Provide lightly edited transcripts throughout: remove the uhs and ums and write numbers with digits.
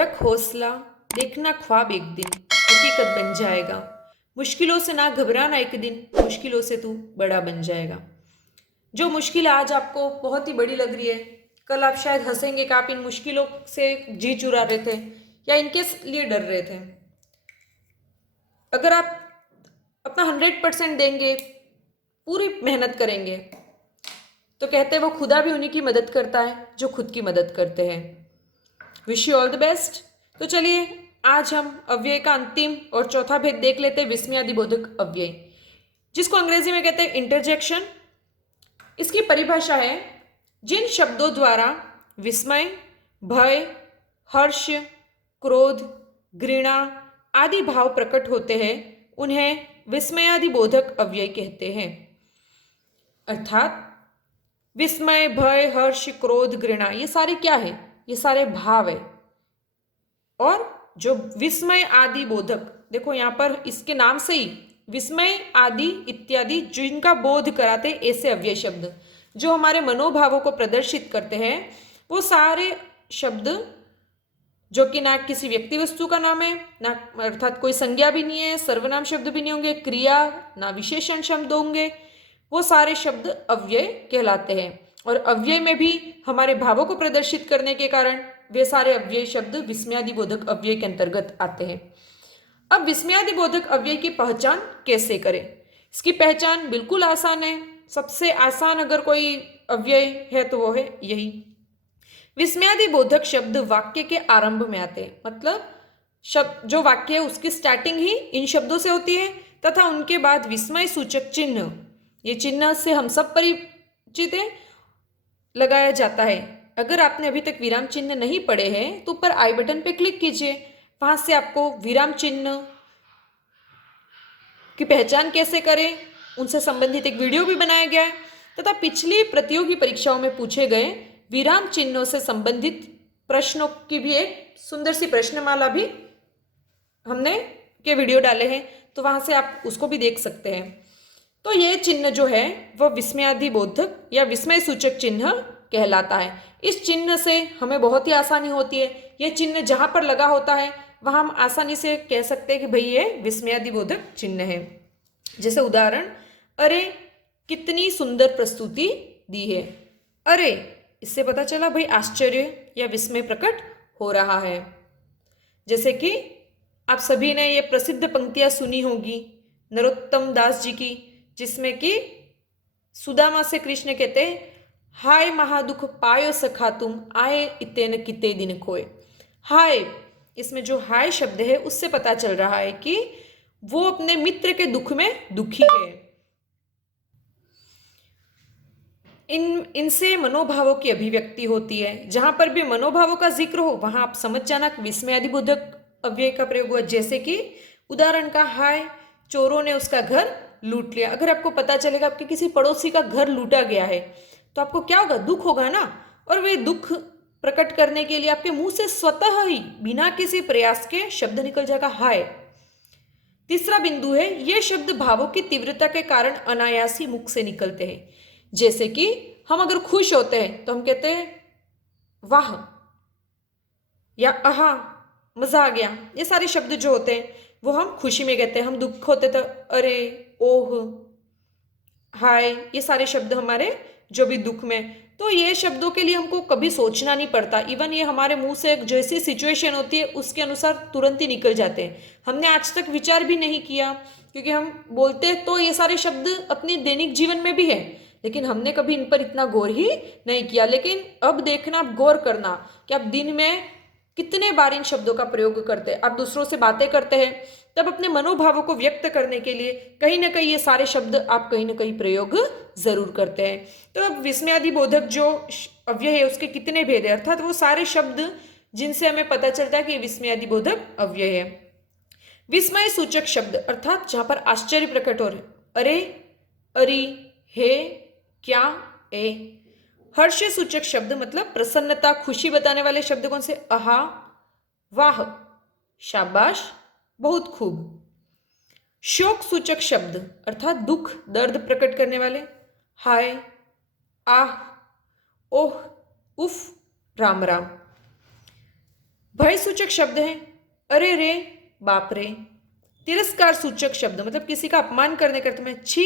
रख हौसला, देखना ख्वाब एक दिन हकीकत बन जाएगा। मुश्किलों से ना घबराना, एक दिन मुश्किलों से तू बड़ा बन जाएगा। जो मुश्किल आज आपको बहुत ही बड़ी लग रही है, कल आप शायद हंसेंगे कि आप इन मुश्किलों से जी चुरा रहे थे या इनके लिए डर रहे थे। अगर आप अपना 100% देंगे, पूरी मेहनत करेंगे, तो कहते हैं वो खुदा भी उन्हीं की मदद करता है जो खुद की मदद करते हैं। Wish you all the best. तो चलिए आज हम अव्यय का अंतिम और चौथा भेद देख लेते हैं, विस्मयादिबोधक अव्यय, जिसको अंग्रेजी में कहते हैं इंटरजेक्शन। इसकी परिभाषा है जिन शब्दों द्वारा विस्मय, भय, हर्ष, क्रोध, घृणा आदि भाव प्रकट होते हैं उन्हें विस्मयादिबोधक अव्यय कहते हैं। अर्थात विस्मय, भय, हर्ष, क्रोध, घृणा ये सारे क्या है? ये सारे भाव है। और जो विस्मय आदि बोधक, देखो यहां पर इसके नाम से ही विस्मय आदि इत्यादि जिनका बोध कराते ऐसे अव्यय शब्द जो हमारे मनोभावों को प्रदर्शित करते हैं, वो सारे शब्द जो कि ना किसी व्यक्ति वस्तु का नाम है, ना अर्थात कोई संज्ञा भी नहीं है, सर्वनाम शब्द भी नहीं होंगे, क्रिया ना विशेषण शब्द होंगे, वो सारे शब्द अव्यय कहलाते हैं। और अव्यय में भी हमारे भावों को प्रदर्शित करने के कारण वे सारे अव्यय शब्द विस्मयादिबोधक अव्यय के अंतर्गत आते हैं। अब विस्मयादिबोधक अव्यय की पहचान कैसे करें? इसकी पहचान बिल्कुल आसान है। सबसे आसान अगर कोई अव्यय है तो वो है यही। विस्मयादिबोधक शब्द वाक्य के आरंभ में आते हैं, मतलब शब्द जो वाक्य है उसकी स्टार्टिंग ही इन शब्दों से होती है, तथा उनके बाद विस्मय सूचक चिन्ह, ये चिन्ह से हम सब परिचित हैं, लगाया जाता है। अगर आपने अभी तक विराम चिन्ह नहीं पढ़े हैं तो ऊपर आई बटन पे क्लिक कीजिए, वहां से आपको विराम चिन्ह की पहचान कैसे करें उनसे संबंधित एक वीडियो भी बनाया गया है, तथा पिछली प्रतियोगी परीक्षाओं में पूछे गए विराम चिन्हों से संबंधित प्रश्नों की भी एक सुंदर सी प्रश्नमाला भी हमने के वीडियो डाले हैं, तो वहां से आप उसको भी देख सकते हैं। तो ये चिन्ह जो है वह विस्मयादिबोधक या विस्मय सूचक चिन्ह कहलाता है। इस चिन्ह से हमें बहुत ही आसानी होती है। यह चिन्ह जहां पर लगा होता है वहां हम आसानी से कह सकते हैं कि भाई ये विस्मयादिबोधक चिन्ह है। जैसे उदाहरण, अरे कितनी सुंदर प्रस्तुति दी है। अरे, इससे पता चला भाई आश्चर्य या विस्मय प्रकट हो रहा है। जैसे कि आप सभी ने ये प्रसिद्ध पंक्तियां सुनी होगी नरोत्तम दास जी की, जिसमें कि सुदामा से कृष्ण कहते हैं, हाय महादुख पायो सखा तुम आए इतेन किते दिन खोए। हाय, इसमें जो हाय शब्द है उससे पता चल रहा है कि वो अपने मित्र के दुख में दुखी है। इनसे मनोभावों की अभिव्यक्ति होती है। जहां पर भी मनोभावों का जिक्र हो वहां आप समझ जाना विस्मयादिबोधक अव्यय का प्रयोग हुआ। जैसे कि उदाहरण का, हाय चोरों ने उसका घर लूट लिया। अगर आपको पता चलेगा आपके किसी पड़ोसी का घर लूटा गया है तो आपको क्या होगा? दुख होगा ना। और वे दुख प्रकट करने के लिए आपके मुंह से स्वतः ही बिना किसी प्रयास के शब्द निकल जाएगा, हाय। तीसरा बिंदु है, ये शब्द भावों की तीव्रता के कारण अनायास ही मुख से निकलते हैं। जैसे कि हम अगर खुश होते हैं तो हम कहते हैं वाह या आहा, मजा आ गया। ये सारे शब्द जो होते हैं वो हम खुशी में कहते हैं। हम दुख होते तो अरे, ओह, हाय, ये सारे शब्द हमारे जो भी दुख में, तो ये शब्दों के लिए हमको कभी सोचना नहीं पड़ता। इवन ये हमारे मुंह से जैसी सिचुएशन होती है उसके अनुसार तुरंत ही निकल जाते हैं। हमने आज तक विचार भी नहीं किया, क्योंकि हम बोलते हैं तो ये सारे शब्द अपने दैनिक जीवन में भी है, लेकिन हमने कभी इन पर इतना गौर ही नहीं किया। लेकिन अब देखना, आप गौर करना कि आप दिन में कितने बार इन शब्दों का प्रयोग करते हैं। आप दूसरों से बातें करते हैं तब अपने मनोभावों को व्यक्त करने के लिए कहीं ना कहीं ये सारे शब्द आप कहीं ना कहीं प्रयोग जरूर करते हैं। तो अब विस्मयादिबोधक जो अव्यय है उसके कितने भेद है, अर्थात वो सारे शब्द जिनसे हमें पता चलता है कि ये विस्मयादिबोधक अव्यय है। विस्मय सूचक शब्द, अर्थात जहां पर आश्चर्य प्रकट हो रहे, अरे, अरी, हे, क्या, ए। हर्ष सूचक शब्द मतलब प्रसन्नता, खुशी बताने वाले शब्द कौन से? आहा, वाह, शाबाश, बहुत खूब। शोक सूचक शब्द अर्थात दुख, दर्द प्रकट करने वाले, हाय, आह, ओह, उफ, राम राम। भय सूचक शब्द है अरे रे, बाप रे। तिरस्कार सूचक शब्द मतलब किसी का अपमान करने के अर्थ में छी,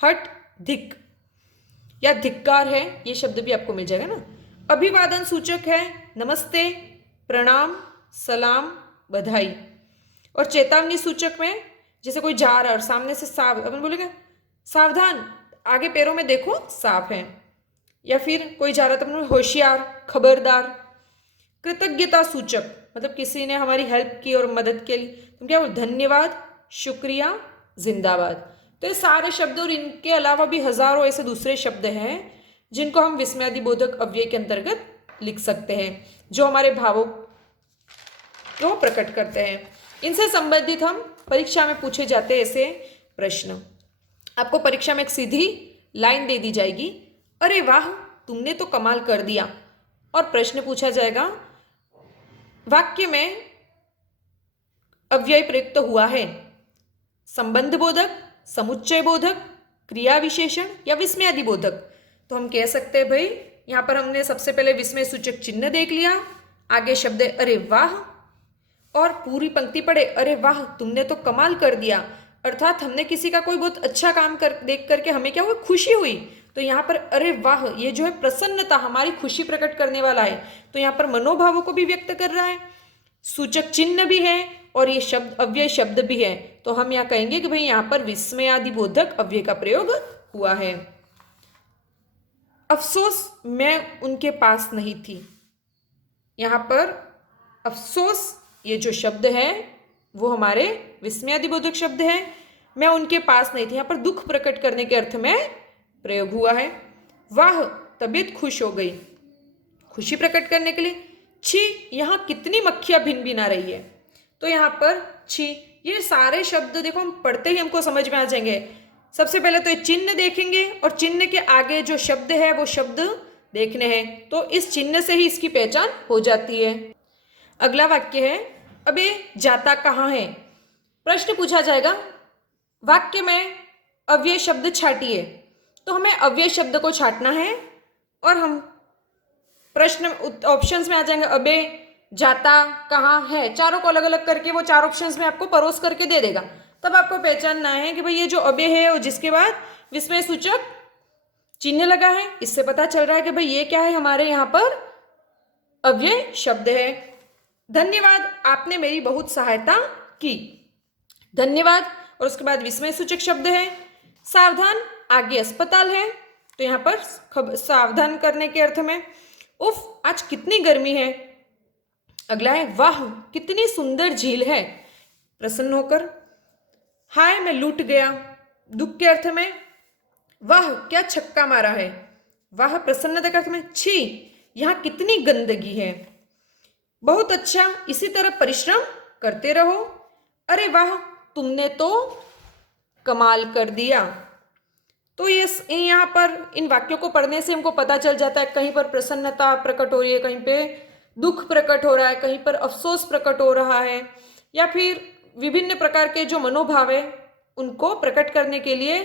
हट, धिक या धिक्कार है, ये शब्द भी आपको मिल जाएगा ना। अभिवादन सूचक है नमस्ते, प्रणाम, सलाम, बधाई। और चेतावनी सूचक में जैसे कोई जा रहा है और सामने से सांप, अपन बोलेंगे सावधान, आगे पैरों में देखो सांप है। या फिर कोई जा रहा था तो होशियार, खबरदार। कृतज्ञता सूचक मतलब किसी ने हमारी हेल्प की और मदद के लिए तुम क्या बोल, धन्यवाद, शुक्रिया, जिंदाबाद। तो ये सारे शब्द और इनके अलावा भी हजारों ऐसे दूसरे शब्द हैं जिनको हम विस्मयादिबोधक अव्यय के अंतर्गत लिख सकते हैं, जो हमारे भावों को प्रकट करते हैं। इनसे संबंधित हम परीक्षा में पूछे जाते हैं ऐसे प्रश्न। आपको परीक्षा में एक सीधी लाइन दे दी जाएगी, अरे वाह तुमने तो कमाल कर दिया, और प्रश्न पूछा जाएगा वाक्य में अव्यय प्रयुक्त हुआ है संबंध बोधक, समुच्चय बोधक, क्रिया विशेषण या विस्मयादि बोधक। तो हम कह सकते हैं भाई यहाँ पर हमने सबसे पहले विस्मय सूचक चिन्ह देख लिया, आगे शब्द है अरे वाह, और पूरी पंक्ति पढ़े अरे वाह तुमने तो कमाल कर दिया, अर्थात हमने किसी का कोई बहुत अच्छा काम देख करके हमें क्या हुआ, खुशी हुई। तो यहाँ पर अरे वाह ये जो है प्रसन्नता, हमारी खुशी प्रकट करने वाला है। तो यहाँ पर मनोभावों को भी व्यक्त कर रहा है, सूचक चिन्ह भी है और ये शब्द अव्यय शब्द भी है। तो हम यहाँ कहेंगे कि भाई यहाँ पर विस्मयादिबोधक अव्यय का प्रयोग हुआ है। अफसोस मैं उनके पास नहीं थी, यहाँ पर अफसोस ये जो शब्द है वो हमारे विस्मयादिबोधक शब्द है। मैं उनके पास नहीं थी, यहाँ पर दुख प्रकट करने के अर्थ में प्रयोग हुआ है। वाह तबीयत खुश हो गई, खुशी प्रकट करने के लिए। छी यहाँ कितनी मक्खियां भिन भिना रही है, तो यहाँ पर छी। ये सारे शब्द देखो हम पढ़ते ही हमको समझ में आ जाएंगे। सबसे पहले तो ये चिन्ह देखेंगे और चिन्ह के आगे जो शब्द है वो शब्द देखने हैं, तो इस चिन्ह से ही इसकी पहचान हो जाती है। अगला वाक्य है अबे जाता कहाँ है। प्रश्न पूछा जाएगा वाक्य में अव्यय शब्द छाटिए, तो हमें अव्यय शब्द को छाटना है और हम प्रश्न ऑप्शंस में आ जाएंगे अबे, जाता, कहाँ है, चारों को अलग अलग करके वो चार ऑप्शंस में आपको परोस करके दे देगा। तब आपको पहचानना है कि भाई ये जो अबे है और जिसके बाद विस्मय सूचक चिन्ह लगा है, इससे पता चल रहा है कि भाई ये क्या है, हमारे यहाँ पर अव्यय शब्द है। धन्यवाद आपने मेरी बहुत सहायता की, धन्यवाद। और उसके बाद विस्मय सूचक शब्द है। सावधान आगे अस्पताल है, तो यहाँ पर सावधान करने के अर्थ में। उफ आज कितनी गर्मी है। अगला है वाह कितनी सुंदर झील है, प्रसन्न होकर। हाय मैं लूट गया, दुख के अर्थ में। वाह क्या छक्का मारा है, वाह प्रसन्नता के अर्थ में। छी यहाँ कितनी गंदगी है। बहुत अच्छा इसी तरह परिश्रम करते रहो। अरे वाह तुमने तो कमाल कर दिया। तो ये यहाँ पर इन वाक्यों को पढ़ने से हमको पता चल जाता है, कहीं पर प्रसन्नता प्रकट हो रही है, कहीं पे दुख प्रकट हो रहा है, कहीं पर अफसोस प्रकट हो रहा है, या फिर विभिन्न प्रकार के जो मनोभाव है उनको प्रकट करने के लिए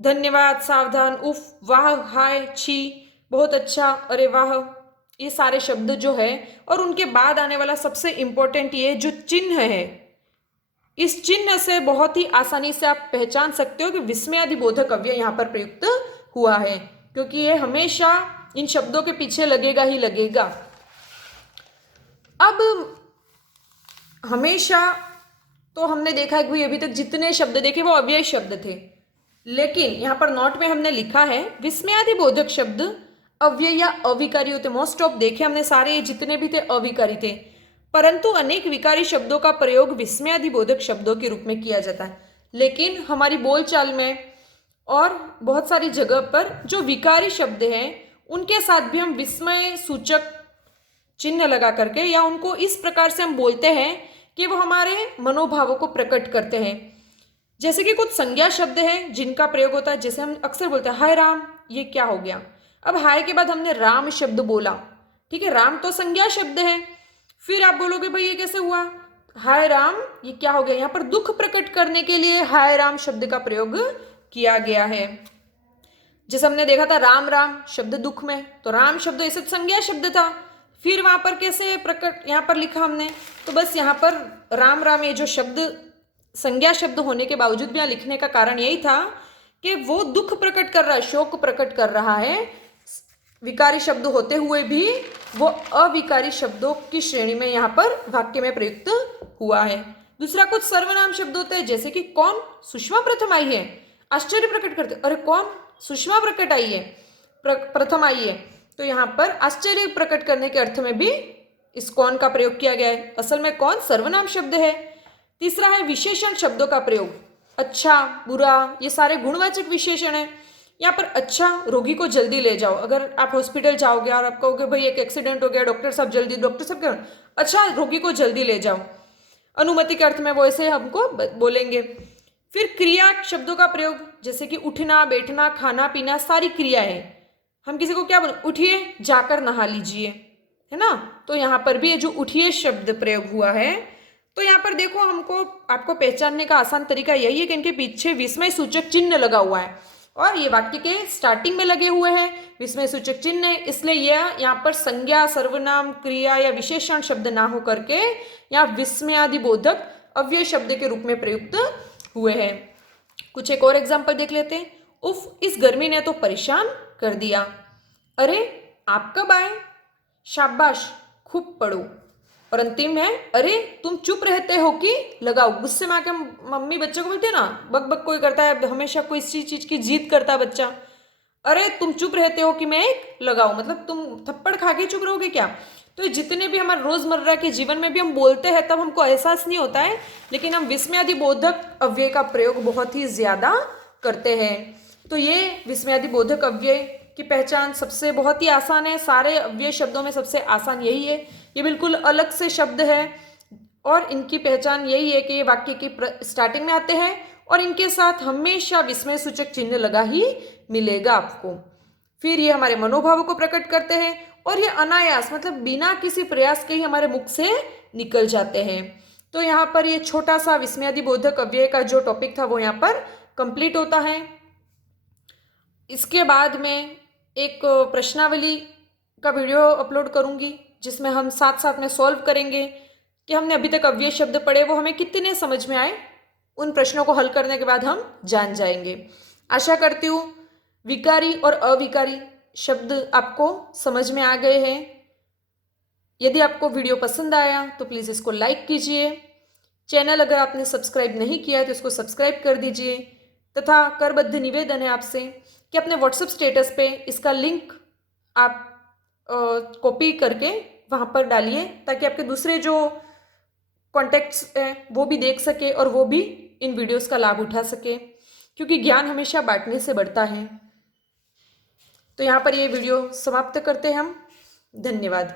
धन्यवाद, सावधान, उफ, वाह, हाय, छी, बहुत अच्छा, अरे वाह, ये सारे शब्द जो है। और उनके बाद आने वाला सबसे इम्पोर्टेंट ये जो चिन्ह है, इस चिन्ह से बहुत ही आसानी से आप पहचान सकते हो कि विस्मयादिबोधक अव्यय यहाँ पर प्रयुक्त हुआ है, क्योंकि ये हमेशा इन शब्दों के पीछे लगेगा ही लगेगा। अब हमेशा तो हमने देखा है कि अभी तक जितने शब्द देखे वो अव्यय शब्द थे, लेकिन यहाँ पर नोट में हमने लिखा है विस्मयादिबोधक शब्द अव्यय या अविकारी होते। मोस्ट ऑफ देखे हमने सारे जितने भी थे अविकारी थे, परंतु अनेक विकारी शब्दों का प्रयोग विस्मयादिबोधक शब्दों के रूप में किया जाता है। लेकिन हमारी बोलचाल में और बहुत सारी जगह पर जो विकारी शब्द हैं उनके साथ भी हम विस्मय सूचक चिन्ह लगा करके या उनको इस प्रकार से हम बोलते हैं कि वो हमारे मनोभावों को प्रकट करते हैं। जैसे कि कुछ संज्ञा शब्द हैं जिनका प्रयोग होता है, जैसे हम अक्सर बोलते हैं हाय राम, ये क्या हो गया। अब हाय के बाद हमने राम शब्द बोला, ठीक है, राम तो संज्ञा शब्द है। फिर आप बोलोगे भाई ये कैसे हुआ, हाय राम ये क्या हो गया। यहाँ पर दुख प्रकट करने के लिए हाय राम शब्द का प्रयोग किया गया है। जैसे हमने देखा था राम राम शब्द दुख में, तो राम शब्द ऐसे संज्ञा शब्द था। फिर वहाँ पर कैसे प्रकट यहाँ पर लिखा हमने, तो बस यहाँ पर राम राम ये जो शब्द संज्ञा शब्द होने के बावजूद भी यहाँ लिखने का कारण यही था कि वो दुख प्रकट कर रहा है, शोक प्रकट कर रहा है, विकारी शब्द होते हुए भी वो अविकारी शब्दों की श्रेणी में यहाँ पर वाक्य में प्रयुक्त हुआ है। दूसरा, कुछ सर्वनाम शब्द होते हैं जैसे कि कौन, सुषमा प्रथम आई है, आश्चर्य प्रकट करते, अरे कौन, सुषमा प्रकट आई है, प्रथम आई है, तो यहाँ पर आश्चर्य प्रकट करने के अर्थ में भी इस कौन का प्रयोग किया गया है। असल में कौन सर्वनाम शब्द है। तीसरा है विशेषण शब्दों का प्रयोग, अच्छा, बुरा, ये सारे गुणवाचक विशेषण है। यहाँ पर अच्छा, रोगी को जल्दी ले जाओ, अगर आप हॉस्पिटल जाओगे और आप कहोगे भाई एक एक्सीडेंट हो गया, डॉक्टर साहब जल्दी, डॉक्टर साहब क्या, अच्छा रोगी को जल्दी ले जाओ, अनुमति के अर्थ में वो ऐसे हमको बोलेंगे। फिर क्रिया शब्दों का प्रयोग जैसे कि उठना, बैठना, खाना पीना, सारी क्रिया है। हम किसी को क्या बोले, उठिए जाकर नहा लीजिए, है ना, तो यहाँ पर भी ये जो उठिए शब्द प्रयोग हुआ है। तो यहाँ पर देखो, हमको आपको पहचानने का आसान तरीका यही है कि इनके पीछे विस्मय सूचक चिन्ह लगा हुआ है और ये वाक्य के स्टार्टिंग में लगे हुए हैं विस्मय सूचक चिन्ह है, इसलिए यह यहाँ पर संज्ञा, सर्वनाम, क्रिया या विशेषण शब्द ना हो करके यहाँ विस्मयादिबोधक अव्यय शब्द के रूप में प्रयुक्त हुए हैं। कुछ एक और एग्जाम्पल देख लेते हैं। उफ, इस गर्मी ने तो परेशान कर दिया। अरे आप कब आए, शाबाश, खूब पढ़ो। और अंतिम है, अरे तुम चुप रहते हो कि लगाओ। गुस्से में आके मम्मी बच्चे को बोलते हैं ना, बक बक कोई करता है, हमेशा कोई इसी चीज की जिद करता है बच्चा, अरे तुम चुप रहते हो कि मैं एक लगाऊं, मतलब तुम थप्पड़ खा के चुप रहोगे क्या। तो ये जितने भी हमारे रोजमर्रा के जीवन में भी हम बोलते हैं तब हमको एहसास नहीं होता है, लेकिन हम विस्मयादिबोधक अव्यय का प्रयोग बहुत ही ज्यादा करते हैं। तो ये विस्मयादिबोधक अव्यय की पहचान सबसे बहुत ही आसान है, सारे अव्यय शब्दों में सबसे आसान यही है। ये बिल्कुल अलग से शब्द है और इनकी पहचान यही है कि ये वाक्य की स्टार्टिंग में आते हैं और इनके साथ हमेशा विस्मय सूचक चिन्ह लगा ही मिलेगा आपको। फिर ये हमारे मनोभावों को प्रकट करते हैं और ये अनायास, मतलब बिना किसी प्रयास के ही हमारे मुख से निकल जाते हैं। तो यहाँ पर ये छोटा सा विस्मयादिबोधक अव्यय का जो टॉपिक था वो यहाँ पर कंप्लीट होता है। इसके बाद में एक प्रश्नावली का वीडियो अपलोड करूंगी जिसमें हम साथ साथ में सॉल्व करेंगे कि हमने अभी तक अव्यय शब्द पढ़े वो हमें कितने समझ में आए। उन प्रश्नों को हल करने के बाद हम जान जाएंगे। आशा करती हूँ विकारी और अविकारी शब्द आपको समझ में आ गए हैं। यदि आपको वीडियो पसंद आया तो प्लीज़ इसको लाइक कीजिए। चैनल अगर आपने सब्सक्राइब नहीं किया है तो इसको सब्सक्राइब कर दीजिए तथा करबद्ध निवेदन है आपसे कि अपने व्हाट्सएप स्टेटस पे इसका लिंक आप कॉपी करके वहाँ पर डालिए ताकि आपके दूसरे जो कॉन्टैक्ट्स हैं वो भी देख सके और वो भी इन वीडियोस का लाभ उठा सके, क्योंकि ज्ञान हमेशा बांटने से बढ़ता है। तो यहाँ पर ये वीडियो समाप्त करते हैं हम। धन्यवाद।